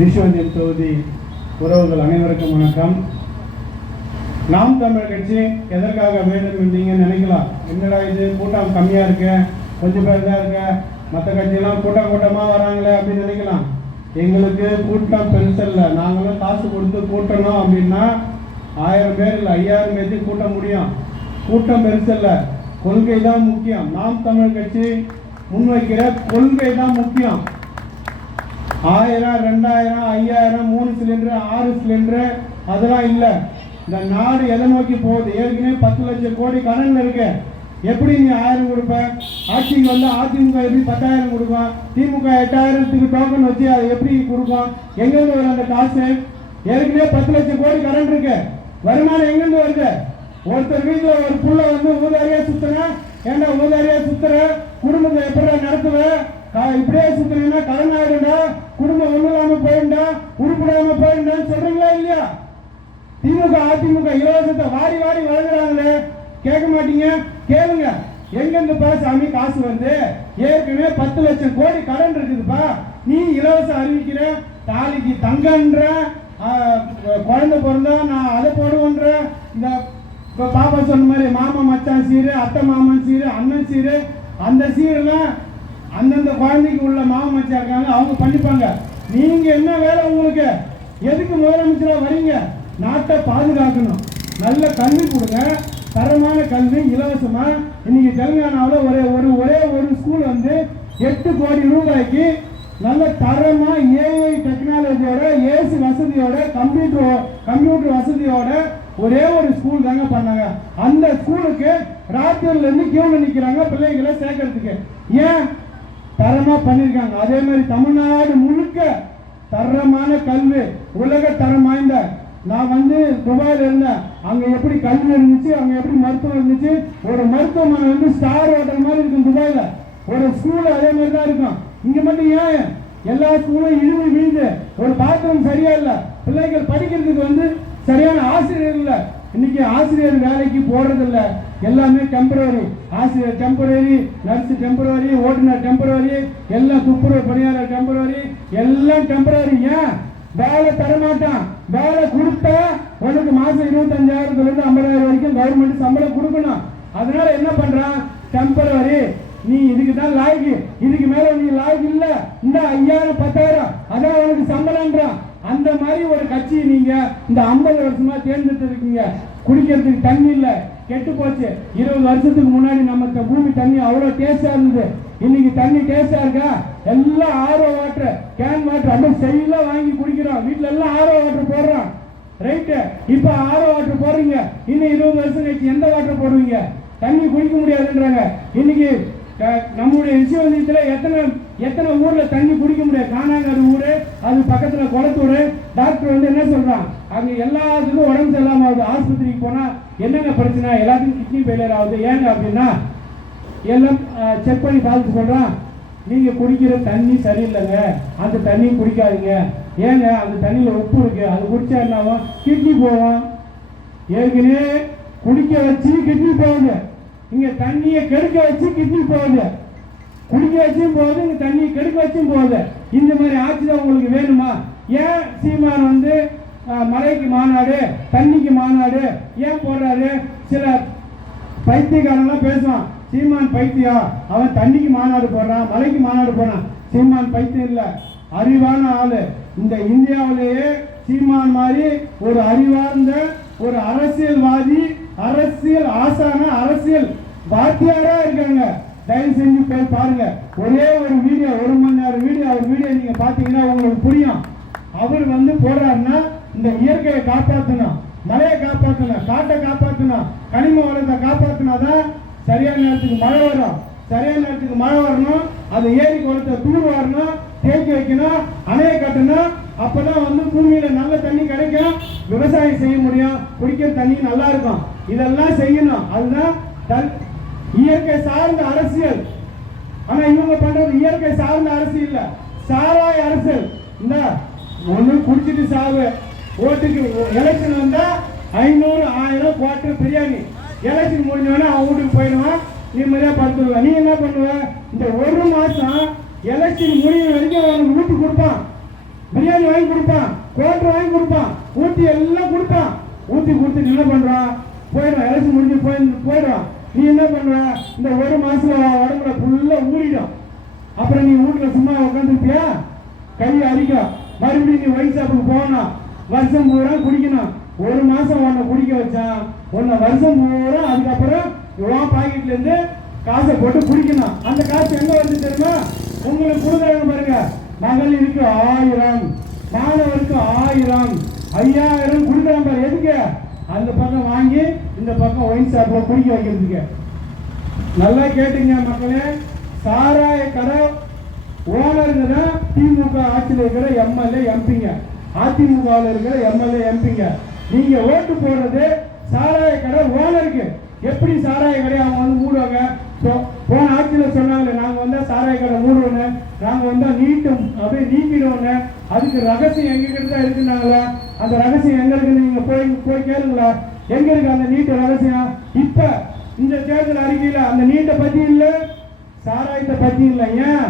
ரிஷிவந்தியம் தொகுதி உறவுகள் அனைவருக்கும் வணக்கம். நாம் தமிழர் கட்சி எதற்காக வேண்டும் நீங்கள் நினைக்கலாம். என்னடா இது கூட்டம் கம்மியாக இருக்கு, கொஞ்சம் பேர் தான் இருக்க, மற்ற கட்சியெல்லாம் கூட்டமாக வராங்களே அப்படின்னு நினைக்கலாம். எங்களுக்கு கூட்டம் பெருசல்ல. நாங்களும் காசு கொடுத்து கூட்டணும் அப்படின்னா 1000 பேர் இல்லை 5000 பேருக்கு கூட்ட முடியும். கூட்டம் பெருசல்ல, கொள்கை தான் முக்கியம். நாம் தமிழர் கட்சி முன்வைக்கிற கொள்கை தான் முக்கியம். 1000, 2000, 5000, 3 சிலிண்டர் 6 சிலிண்டர் அதெல்லாம் இல்லை. இந்த நாடு எதை நோக்கி போகுது? ஏற்கனவே 10 லட்சம் கோடி கடன் இருக்கு. எப்படி நீ 1000 கொடுப்ப? ஆட்சிக்கு வந்து அதிமுக எப்படி 10,000 கொடுப்பான்? திமுக 8000க்கு டோக்கன் வச்சு அதை எப்படி கொடுப்பான்? எங்கிருந்து வரும் அந்த காசு? ஏற்கனவே 10 லட்சம் கோடி கடன் இருக்கு. வருமானம் எங்கிருந்து வருது? ஒருத்தர் வீட்டுல ஒரு புள்ள வந்து ஊதாரியா சுத்துற, ஏன்னா ஊதாரியா சுத்துற குடும்பத்தை எப்படி நடத்துவ? இப்படியே சுத்தினா கடன் ஆயிடும்டா, குடும்பம் ஒண்ணு இல்லாம போயிண்டா, உருப்படாம போயிண்டான்னு சொல்றீங்களா இல்லையா? திமுக அதிமுக இலவசத்தை வாரி வாரி வழங்குறாங்களே, கேட்க மாட்டீங்க. கேளுங்க, எங்கிருந்துப்பா சாமி காசு வந்து? ஏற்கனவே 10 லட்சம் கோடி கடன் இருக்குதுப்பா. நீ இலவசம் அறிவிக்கிற, தாலிக்கு தங்கன்ற, குழந்தை பிறந்தா நான் அதை போடுவோன்ற, இந்த பாப்பா சொன்ன மாதிரி மாமா மச்சான் சீரு, அத்தை மாமன் சீரு, அண்ணன் சீரு, அந்த சீரெல்லாம் அந்தந்த குழந்தைக்கு உள்ள மாமா மச்சா இருக்காங்க, அவங்க பண்ணிப்பாங்க. நீங்க என்ன வேலை உங்களுக்கு? எதுக்கு முதலமைச்சரா வரீங்க? நாட்டை பாதுகாக்கணும். நல்ல கல்வி கொடுங்க, தரமான கல்வி இலவசமா. இன்னைக்கு தெலுங்கானாவில் ஒரே ஒரு ஸ்கூல் வந்து 8 கோடி ரூபாய்க்கு நல்ல தரமா ஏஐ டெக்னாலஜியோட, ஏசி வசதியோட, கம்ப்யூட்டர் வசதியோட ஒரே ஒரு ஸ்கூல் தாங்க பண்ணாங்க. அந்த ஸ்கூலுக்கு ராத்திரில இருந்து கியூல நிக்கிறாங்க பிள்ளைகளை சேர்க்கறதுக்கு. ஏன்? தரமா பண்ணிருக்காங்க. அதே மாதிரி தமிழ்நாடு முழுக்க தரமான கல்வி, உலக தரம் வாய்ந்த. நான் வந்து துபாயில இருந்தேன், அங்க எப்படி கல்வி இருந்துச்சு, அங்க எப்படி மருத்துவம் இருந்துச்சு. ஒரு மருத்துவமனை வந்து ஸ்டார் ஹோட்டல் மாதிரி இருக்கும் துபாயில. ஒரு ஸ்கூல் அதே மாதிரி தான் இருக்கும். இங்க மட்டும் ஏன் எல்லா ஸ்கூலும் இழிவு வீழ்ந்து, ஒரு பாத்திரம் சரியா இல்ல, பிள்ளைகள் படிக்கிறதுக்கு வந்து சரியான ஆசிரியர் இல்ல. இன்னைக்கு ஆசிரியர் வேலைக்கு போறது இல்ல, எல்லாமே டெம்பரரி. ஆசிரியர் டெம்பரரி, நர்ஸ் டெம்பரரி, ஓட்டுநர் டெம்பரரி, எல்லாம் துப்புரவு பணியாளர் டெம்பரரி, எல்லாம் டெம்பரரி. ஏன்? வேலை தரமாட்டான். வேலை கொடுத்தா உனக்கு மாசம் 25,000 இருந்து 50,000 வரைக்கும் கவர்மெண்ட் சம்பளம் கொடுக்கணும். அதனால என்ன பண்றான்? டெம்பரரி. நீ இதுக்கு தான் லாய்க்கு, இதுக்கு மேல நீ லாய்க்கு இல்ல, இந்த 5,000 10,000 அதான் உனக்கு சம்பளம்ன்றான். அந்த மாதிரி ஒரு கட்சி நீங்க இந்த 50 வருஷமா தேர்ந்தெடுத்து இருக்கீங்க. குடிக்கிறதுக்கு தண்ணி இல்ல, கெட்டு போச்சு. 20 வருஷத்துக்கு முன்னாடி நம்ம பூமி தண்ணி அவ்வளவு டேஸ்டா இருந்தது. இன்னைக்கு தண்ணி டேஸ்டா இருக்கா? எல்லாம் ஆரோ வாட்டர், கேன் வாட்டர் அப்படியே செயிலா வாங்கி குடிக்கிறோம். வீட்டுல எல்லாம் ஆரோ வாட்டர் போடுறோம். ரைட்டு, இப்ப ஆரோ வாட்டர் போடுறீங்க. இன்னும் 20 வருஷம் கழிச்சு எந்த வாட்டர் போடுவீங்க? தண்ணி குடிக்க முடியாதுன்றாங்க. இன்னைக்கு நம்முடைய ரிஷிவந்தியத்துல எத்தனை ஊர்ல தண்ணி குடிக்க முடியாது. காணாங்காடு ஊரு, அது பக்கத்துல குளத்தூர். டாக்டர் வந்து என்ன சொல்றான்? அங்க எல்லாத்துக்கும் உடம்பு சரியில்லாம ஆகுது. ஆஸ்பத்திரிக்கு போனா என்னென்ன பிரச்சனை? எல்லாத்துக்கும் கிட்னி ஃபெயிலியர் ஆகுது. ஏங்க அப்படின்னா எல்லாம் செக் பண்ணி பார்த்து சொல்றான், நீங்க குடிக்கிற தண்ணி சரியில்லைங்க, அந்த தண்ணி குடிக்காதீங்க. ஏங்க? அந்த தண்ணியில உப்பு இருக்கு, அது குடிச்சா என்ன ஆகும்? கிட்னி போகும். ஏற்கனவே குடிக்க வச்சு கிட்னி போகுது, இங்க தண்ணியை கெடுக்க வச்சு கிட்னி போகுது. குடிக்க வச்சும் போகுது, இங்க தண்ணியை கெடுக்க வச்சும் போகுது. இந்த மாதிரி ஆட்சிதான் உங்களுக்கு வேணுமா? ஏன் சீமான் வந்து மலைக்கு மாநாடு, தண்ணிக்கு மாநாடு ஏன் போடுறாரு? சில பைத்தியக்காரன்லாம் பேசுவான், சீமான் பைத்தியம், அவன் தண்ணிக்கு மாநாடு போடுறான், மலைக்கு மாநாடு போறான். சீமான் பைத்தியம் இல்ல, அறிவான ஆளு. இந்த இந்தியாவிலேயே சீமான் மாதிரி ஒரு அறிவார்ந்த ஒரு அரசியல்வாதி, அரசியல் ஆசான, அரசியல் வாத்தியாரா இருக்காங்க. தயவு செஞ்சு போய் பாருங்க. ஒரே ஒரு வீடியோ, 1 மணி நேரம் வீடியோ, அவர் வீடியோ நீங்க பாத்தீங்கன்னா உங்களுக்கு புரியும். அவர் வந்து போடுறாருன்னா இந்த இயற்கையை காப்பாற்றணும், மழையை காப்பாற்றணும், காட்டை காப்பாற்றணும், கனிம வளத்தை காப்பாற்றினாதான் சரியான நேரத்துக்கு மழை வரும். சரியான நேரத்துக்கு மழை வரணும், அது ஏரி குளத்தை தூர் வரணும், தேக்கி வைக்கணும், அணையை கட்டணும். அப்பதான் வந்து பூமியில நல்ல தண்ணி கிடைக்கும், விவசாயம் செய்ய முடியும், குடிக்கிற தண்ணி நல்லா இருக்கும். இதெல்லாம் செய்யணும். அதுதான் இயற்கை சார்ந்த அரசியல். ஆனா இவங்க பண்றது இயற்கை சார்ந்த அரசியல் இல்ல, சாராய அரசியல். இந்த ஒண்ணு குடிச்சிட்டு சாவு, ஓட்டுக்கு எலெக்ஷன் வந்தா 500 1000 குவார்டர் பிரியாணி. எலெக்ஷன் முடிஞ்சோடனே அவன் வீட்டுக்கு போயிடுவான், நிம்மதியா படுத்துடுவான். நீ என்ன பண்ணுவ? இந்த 1 மாசம் எலெக்ஷன் முடியும் வரைக்கும் அவனுக்கு வீட்டு கொடுப்பான். பிரியாணி வாங்கி கொடுப்பான், கோட்டர் வாங்கி கொடுப்பான், ஊட்டி எல்லாம் கொடுப்பான். ஊட்டி கொடுத்து என்ன பண்றான், போயிடுவான். எலெக்ஷன் முடிஞ்சு போயிடுவான். நீ என்ன பண்ற, இந்த ஒரு மாசம் உடம்புல ஃபுல்லா ஊறிடும். அப்புறம் நீ வீட்டுல சும்மா உட்காந்துருப்பியா, கையை அரிக்கும். மறுபடியும் நீ ஒயின் ஷாப்புக்கு போகணும், வருஷம் பூரா குடிக்கணும். ஒரு மாசம் உன்னை குடிக்க வச்சான், உன்னை வருஷம் பூரா அதுக்கப்புறம் உன் பாக்கெட்ல இருந்து காசை போட்டு குடிக்கணும். அந்த காசு எங்க வந்து தெரியுமா, உங்களுக்கு கொடுக்குறாங்க பாருங்க. மகளிருக்கு 1000, மாணவருக்கு 1000, 5000 கொடுக்குறாங்க பாரு. எதுக்கு? அந்த பக்கம் வாங்கி இந்த பக்கம் ஒயின் ஷாப்ல குடிக்க வைக்கிறதுக்கு. நல்லா கேட்டுங்க மக்களே, சாராய கடை ஓனருங்க தான் திமுக ஆட்சியில் இருக்கிற எம்எல்ஏ எம்பிங்க, அதிமுகவில் இருக்கிற எம்எல்ஏ எம்பிங்க. நீங்க ஓட்டு போடுறது சாராய கடை ஓனருக்கு. எப்படி சாராய கடை அவங்க வந்து மூடுவாங்க? போன ஆட்சியில் சொன்னாங்க, நாங்க வந்தா சாராய கடை மூடுவோன்னு, நாங்க வந்தா நீட்டும் அப்படியே நீக்கிடுவோன்னு. அதுக்கு ரகசியம் எங்ககிட்ட தான் இருக்குனாங்களா? அந்த ரகசியம் எங்க இருக்குன்னு நீங்க போய் கேளுங்களா, எங்க இருக்கு அந்த நீட்டு ரகசியம்? இப்ப இந்த தேர்தல் அறிக்கையில அந்த நீட்டை பத்தி இல்ல, சாராயத்தை பத்தி இல்ல. ஏன்?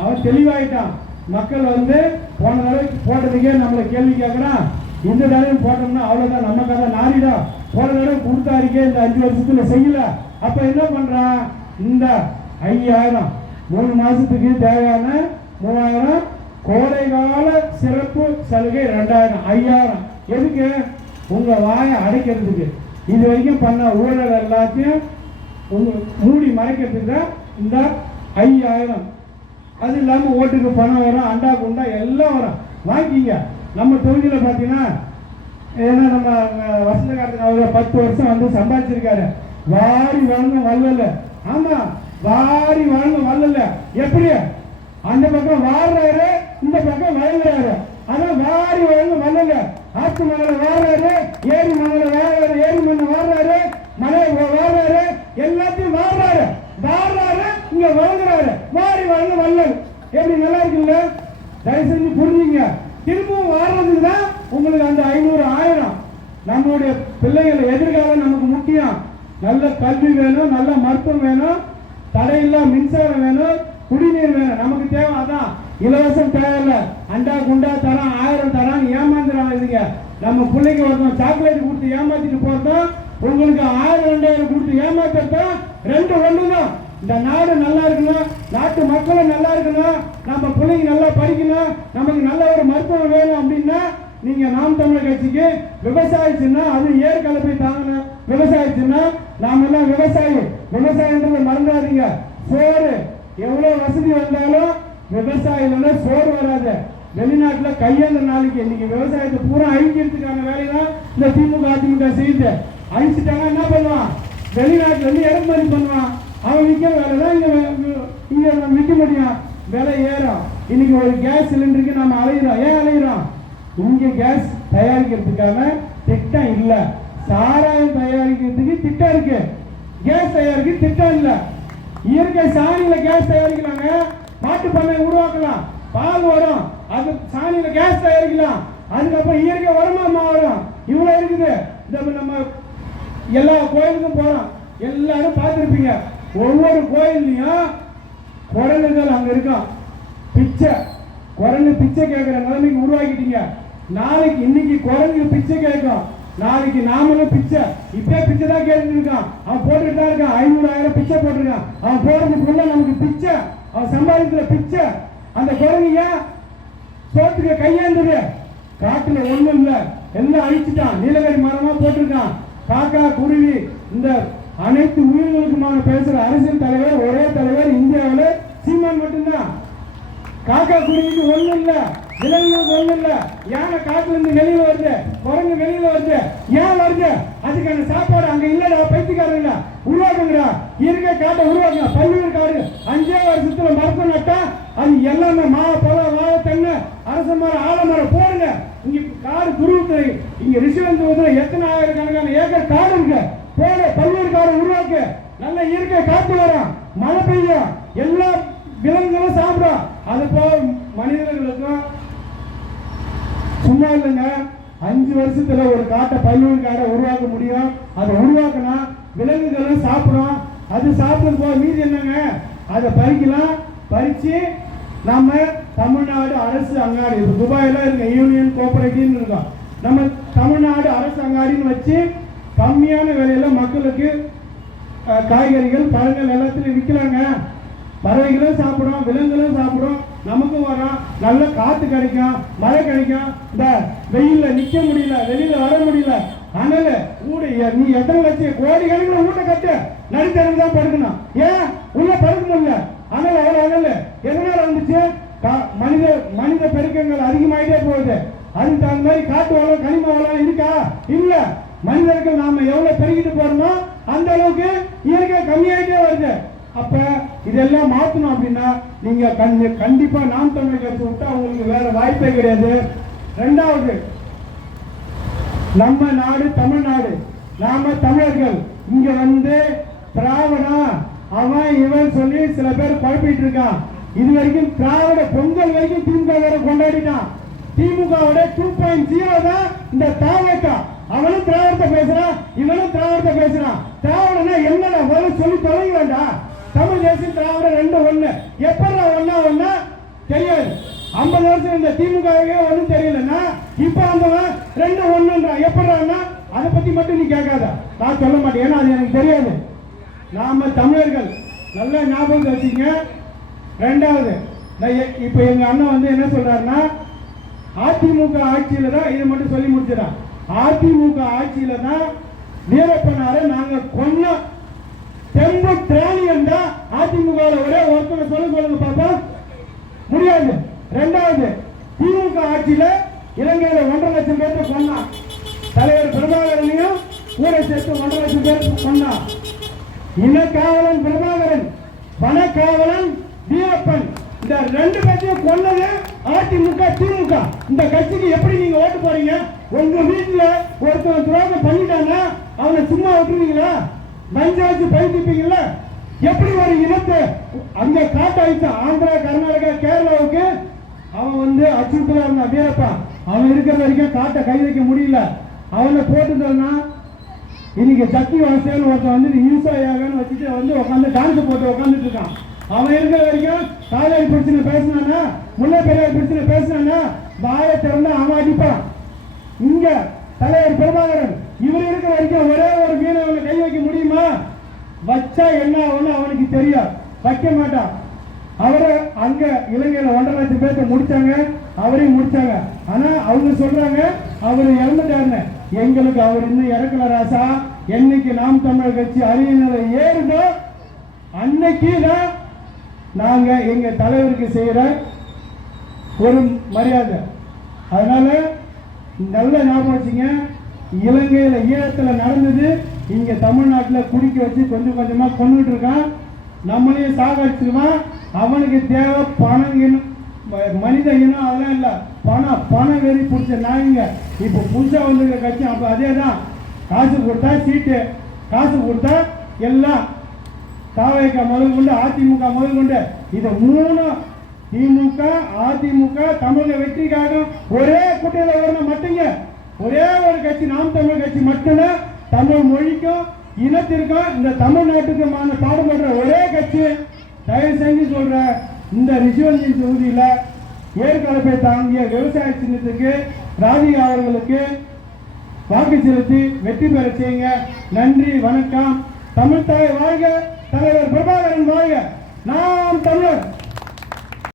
அவன் தெளிவாயிட்டான். மக்கள் வந்து போன தடவை போட்டதுக்கே நம்மளை கேள்வி கேட்கறான். இந்த தடவை போட்டோம்னா அவ்வளவுதான், நம்ம கதை நாரிடும். போன தடவை கொடுத்த அறிக்கை இந்த 5 வருஷத்துல செய்யல. அப்ப என்ன பண்றான், இந்த 5000 3 மாசத்துக்கு தேவையான 3000, கோடை கால சிறப்பு சலுகை 2000, 5000. எதுக்கு? உங்க வாயை அடைக்கிறதுக்கு. இது வரைக்கும் பண்ண ஊழல் எல்லாத்தையும் மூடி மறைக்கிறதுக்கு தான் இந்த 5000. அது இல்லாம ஓட்டுக்கு பணம் வரும், அண்டா குண்டா எல்லாம் வரும், வாங்கிங்க. நம்ம தொகுதியில் பார்த்தீங்கன்னா, ஏன்னா நம்ம வசந்த காலத்துக்கு அவர் 10 வருஷம் வந்து சம்பாதிச்சிருக்காரு. வாரி வழங்கும் வல்லல. ஆமா, வாரி வழங்கும் வல்லல. எப்படி? அந்த பக்கம் வாடுறாரு, இந்த பக்கம் வழங்குறாரு. அதான் வாரி வழங்கும் வல்லல. ஆத்து மணல வாடுறாரு, ஏரி மணல வாடுறாரு, ஏரி மண்ணை வாடுறாரு, மலை வாடுறாரு, எல்லாத்தையும் வாடுறாரு. இங்க வழங்குறாரு. வாரி வழங்க வல்லல். எப்படி? நல்லா இருக்குல்ல? தயவு செஞ்சு புரிஞ்சுங்க. திரும்பவும் வாடுறதுக்கு தான் உங்களுக்கு அந்த 500, 1000. நம்மளுடைய பிள்ளைகள் எதிர்காலம் நமக்கு முக்கியம். நல்ல கல்வி வேணும், நல்ல மருத்துவம் வேணும், தடையில்லா மின்சாரம் வேணும், குடிநீர் வேணும். நமக்கு தேவை அதான். இலவசம் தேவையில்லை. அண்டா குண்டா தரான், 1000 தரான் ஏமாந்துறாங்க. நம்ம பிள்ளைக்கு ஒருத்தன் சாக்லேட் கொடுத்து ஏமாத்திட்டு போறதும், உங்களுக்கு 1000, 2000 கொடுத்து ஏமாத்துறதும் ரெண்டு ஒண்ணு தான். இந்த நாடு நல்லா இருக்கணும், நாட்டு மக்களும் நல்லா இருக்கணும், நம்ம பிள்ளைங்க நல்லா படிக்கணும், நமக்கு நல்ல ஒரு மருத்துவம் வேணும் அப்படின்னா நீங்க நாம் தமிழர் கட்சிக்கு விவசாய சின்னம், அது ஏற்கலப்பை தாங்கணும். விவசாய சின்னம். நாம எல்லாம் விவசாயி. விவசாயன்றது மறந்துடாதீங்க. சோறு எவ்வளவு வசதி வந்தாலும் விவசாயில சோறு வராது. வெளிநாட்டுல கையேந்த நாளைக்கு இன்னைக்கு விவசாயத்தை பூரா அழிக்கிறதுக்கான வேலைதான் இந்த திமுக அதிமுக செய்யுது. அழிச்சிட்டாங்க, என்ன பண்ணுவான்? வெளிநாட்டுல இருந்து இறக்குமதி பண்ணுவான். அவன் விற்கிற வேலை தான் இங்க விற்க முடியும். விலை ஏறும். இன்னைக்கு ஒரு கேஸ் சிலிண்டருக்கு நம்ம அலையிறோம். ஏன் அலையிறோம்? இங்க கேஸ் தயாரிக்கிறதுக்கான திட்டம் இல்ல. சாராயம் தயாரிக்கிறதுக்கு திட்டம் இருக்கு, கேஸ் தயாரிக்க திட்டம் இல்ல. இயற்கை சாணியில கேஸ் தயாரிக்கலாங்க, மாட்டு பண்ணை உருவாக்கலாம், பால் வரும், அது சாணியில கேஸ் தயாரிக்கலாம். அதுக்கப்புறம் இயற்கை வருமானம் வரும். இவ்வளவு இருக்குது. இந்த நம்ம எல்லா கோயிலுக்கும் போறோம், எல்லாரும் பார்த்துருப்பீங்க. ஒவ்வொரு கோயில்லையும் குரங்குகள் அங்க இருக்கும். பிச்சை, குரங்கு பிச்சை கேட்கிற நிலைமைக்கு உருவாக்கிட்டீங்க. நாளைக்கு இன்னைக்கு குரங்கு பிச்சை கேட்கும், நாளைக்கு நாமளும் பிச்சை. இப்பே பிச்சை தான் கேட்டு இருக்கான். அவன் போட்டுட்டு தான் இருக்கான். 500, 1000 பிச்சை போட்டிருக்கான். அவன் போடுறதுக்குள்ள நமக்கு பிச்சை, அவன் சம்பாதிக்கிற பிச்சை. அந்த குரங்கு ஏன் சோத்துக்கு கையேந்தது? காட்டுல ஒண்ணும் இல்ல, எல்லாம் அழிச்சுட்டான். நீலகிரி மரமா போட்டிருக்கான். காக்கா, குருவி, இந்த அனைத்து உயிர்களுக்குமான பேசுற அரசியல் தலைவர் ஒரே தலைவர் இந்தியாவில் சீமான் மட்டும்தான். காக்கா குருவிக்கு ஒண்ணும் இல்ல, விலங்குகளுக்கு ஒண்ணும் இல்ல. யானை காட்டுல இருந்து வெளியில வருது, குரங்கு வெளியில வருது. ஏன் வருது? அதுக்கான சாப்பாடு அங்க இல்லடா. பைத்தியக்காரங்களா, உருவாக்குங்கடா. இயற்கை காட்டை உருவாக்குங்க. பல்வேறு காடு 5 வருஷத்துல மரத்தை நட்டா அது எல்லாமே மா, பழம், வாழை, தென்னை, அரச மரம், ஆலமரம் போடுங்க. இங்க காடு துருவத்துறை, இங்க ரிஷிவந்தபுரத்துல எத்தனை ஆயிரக்கணக்கான ஏக்கர் காடு இருக்கு. போடு, பல்வேறு காடு உருவாக்கு. நல்ல இயற்கை காத்து வரும், மழை பெய்யும், எல்லா விலங்குகளும் சாப்பிடும். அது போல மனிதர்களுக்கும் சும்மா இல்லைங்க. 5 வருஷத்துல ஒரு காட்டை, பல்வேறு காடை உருவாக்க முடியும். அதை உருவாக்கினா விலங்குகளும் சாப்பிடும். அது சாப்பிடும் போது மீதி என்னங்க, அதை பறிக்கலாம். பறிச்சு நாம தமிழ்நாடு அரசு அங்காடி, இப்போ துபாயில இருக்க யூனியன் கோஆபரேட்டிவ்னு இருக்கும், நம்ம தமிழ்நாடு அரசு அங்காடின்னு வச்சு கம்மியான விலையில மக்களுக்கு காய்கறிகள் பழங்கள் எல்லாத்துலையும் விற்கலாங்க. பறவைகளும் சாப்பிடும், விலங்குகளும் சாப்பிடும், நமக்கும் வரும், நல்ல காற்று கிடைக்கும், மழை கிடைக்கும். இந்த வெயிலில் நிற்க முடியல, வெளியில் வர முடியல, அதனால வீடு நீ எத்தனை லட்சம் கோடி கணக்கில் வீட்டை கட்டு நடுத்தரவு தான் படுக்கணும். ஏன் உள்ள படுக்க முடியல? அதனால அவ்வளோ அதனால எதனால வந்துச்சு? மனித பெருக்கங்கள் அதிகமாயிட்டே போகுது. அதுக்கு தகுந்த மாதிரி காட்டு வளம் கனிம வளம் இருக்கா? இல்ல. மனிதர்கள் நாம எவ்வளவு பெருகிட்டு போறோமோ அந்த அளவுக்கு இயற்கை கம்மியாயிட்டே வருது. அப்ப இதெல்லாம் மாற்றணும் அப்படின்னா நீங்க கண்டிப்பா நாம் தமிழர் கட்சி விட்டா உங்களுக்கு வேற வாய்ப்பே கிடையாது. ரெண்டாவது, நம்ம நாடு தமிழ்நாடு, நாம தமிழர்கள். இங்க வந்து திராவிடா அவன் இவன் சொல்லி சில பேர் குழப்பிட்டு இருக்கான். இது வரைக்கும் திராவிட பொங்கல் வரைக்கும் திமுக வேற கொண்டாடிட்டான். திமுகவோட 2.0 தான் இந்த தாவேக்கா. அவனும் திராவிடத்தை பேசுறான், இவனும் திராவிடத்தை பேசுறான். திராவிடனா என்னடா முதல்ல சொல்லி தொலைங்க வேண்டாம். தமிழ் தேசம் திராவிட ரெண்டு ஒண்ணு. எப்படா ஒன்னா தெரியாது. 50 வருஷம் இந்த திமுகவே ஒன்றும் தெரியலன்னா இப்ப அந்த ரெண்டு ஒண்ணுன்றான். எப்படான்னா அதை பத்தி மட்டும் நீ கேட்காத, நான் சொல்ல மாட்டேன், ஏன்னா அது எனக்கு தெரியாது. நாம தமிழர்கள் நல்லா ஞாபகம் வச்சுங்க. ரெண்டாவது, இப்ப எங்க அண்ணன் வந்து என்ன சொல்றாருன்னா அதிமுக ஆட்சியில தான், இதை மட்டும் சொல்லி முடிச்சிடறான், அதிமுக ஆட்சியில தான் வீரப்பனாரை நாங்க கொன்ன தெம்பு திராணியம் தான் அதிமுக ஒரே ஒருத்தனை சொல்லுங்க பாப்பா, முடியாது. ரெண்டாவது, திமுக ஆட்சியில இலங்கையில 1.5 லட்சம் பேருக்கு கொன்னான். தலைவர் பிரபாகரனையும் கூட சேர்த்து 1.5 லட்சம் பேருக்கு கொன்னான். இனக்காவலன் பிரபாகரன், வனக்காவலன் வீரப்பன், இந்த ரெண்டு பேரையும் கொன்னது அதிமுக திமுக. இந்த கட்சிக்கு எப்படி நீங்க ஓட்டு போறீங்க? உங்க வீட்டுல ஒருத்தன் துரோகம் பண்ணிட்டானா அவனை சும்மா விட்டுருவீங்களா? மஞ்சள் வச்சு பயிர்த்திப்பீங்கல்ல? எப்படி ஒரு இனத்தை அங்க காட்டாயிச்சான். ஆந்திரா, கர்நாடகா, கேரளாவுக்கு அவன் வந்து அச்சுறுத்தலா இருந்தான் வீரப்பா. அவன் இருக்கிற வரைக்கும் காட்டை கை வைக்க முடியல. அவனை போட்டுட்டோம்னா இன்னைக்கு சக்தி வாசல் ஒருத்தன் வந்து ஈசாயாகன்னு வச்சுட்டு வந்து உட்காந்து டான்ஸ் போட்டு உட்காந்துட்டு இருக்கான். அவன் இருக்கிற வரைக்கும் காவேரி பிரச்சனை பேசினானா, முல்லை பெரியார் பிரச்சனை பேசினானா வாயை திறந்தா அவன் அடிப்பான். இங்க தலைவர் பிரபாகரன் இவர் இருக்கிற வரைக்கும் ஒரே ஒரு மீனவனை கை வைக்க முடியுமா? வச்சா என்ன ஆகும்னு அவனுக்கு தெரியும், வைக்க மாட்டான். அவரை அங்க இலங்கையில 1.5 லட்சம் பேர்த்த முடிச்சாங்க, அவரையும் முடிச்சாங்க. ஆனா அவங்க சொல்றாங்க அவர் இறந்துட்டாருன்னு. எங்களுக்கு அவர் இன்னும் இறக்கல ராசா. என்னைக்கு நாம் தமிழர் கட்சி அரியணை ஏறுதோ அன்னைக்கு தான் நாங்க எங்க தலைவருக்கு செய்யற ஒரு மரியாதை. அதனால நல்ல ஞாபகம் வச்சுங்க, இலங்கையில ஈழத்துல நடந்தது இங்க தமிழ்நாட்டில் குடிக்க வச்சு கொஞ்சம் கொஞ்சமா கொண்டுட்டு இருக்கான். நம்மளையும் சாகடிச்சிருவான். அவனுக்கு தேவை பணம், மனித இனம் அதெல்லாம் இல்லை, பண வெறி பிடிச்ச நாய்ங்க. இப்போ புதுசா வந்திருக்க கட்சி அப்ப அதே தான். காசு கொடுத்தா சீட்டு, காசு கொடுத்தா எல்லாம். தாவேக முதல் கொண்டு அதிமுக முதல் கொண்டு இது 3 திமுக அதிமுக தமிழக வெற்றிக்காக ஒரே குட்டையில வரணும் மட்டுங்க. ஒரே ஒரு கட்சி நாம் தமிழ் கட்சி மட்டும்தான் தமிழ் மொழிக்கும் இனத்திற்கும் இந்த தமிழ்நாட்டுக்குமான பாடுபடுற ஒரே கட்சி. தயவு செஞ்சு சொல்ற, இந்த ரிஷிவந்தின் தொகுதியில ஏற்கலப்பை தாங்கிய விவசாய சின்னத்துக்கு ராதிகா அவர்களுக்கு வாக்கு செலுத்தி வெற்றி பெற செய்யுங்க. நன்றி, வணக்கம். தமிழ் தாய் வாழ்க, தலைவர் பிரபாகரன் வாழ்க, நாம் தமிழர்.